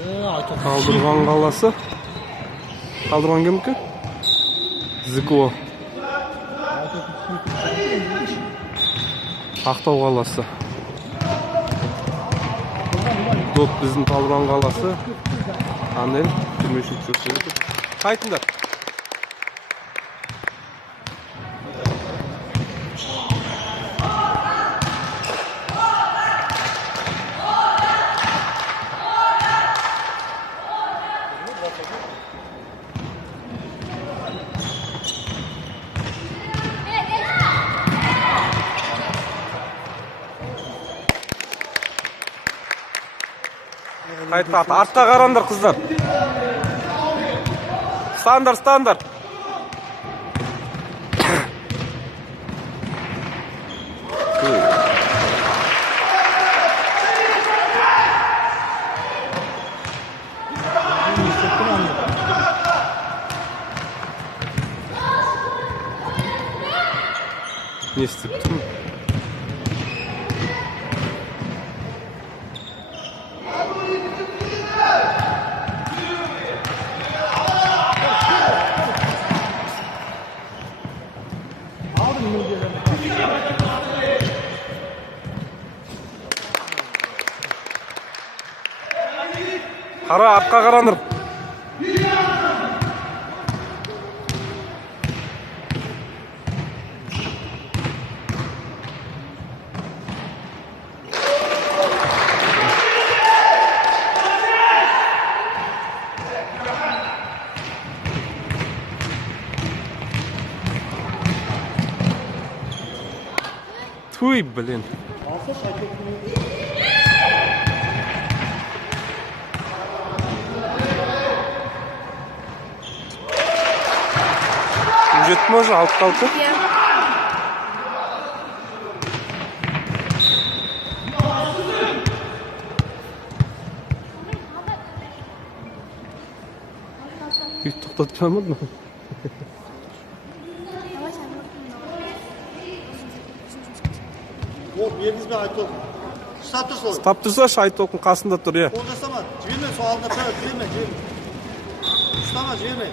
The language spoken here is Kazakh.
Талдырған қаласы. Талдырған кімкі? Зыкова. Ақтау қаласы. Доп біздің Талдырған қаласы. Анел 23-ші. Қайтыңдар. Қайта артқа қараңдар қыздар. Стандар. Не істептім? Қара, артқа қараңдар. Туй, блин. Жетті ме уже? 6-6? Үй тоқтатып алмады ма? Ол беріңізбе айтолқын. Ұстап тұрса ол. Ұстап тұрса айтолқын қасында тұр, е. Ол жасама. Жіберме, сол алдында тұрады. Жіберме. Ұстама, жіберме.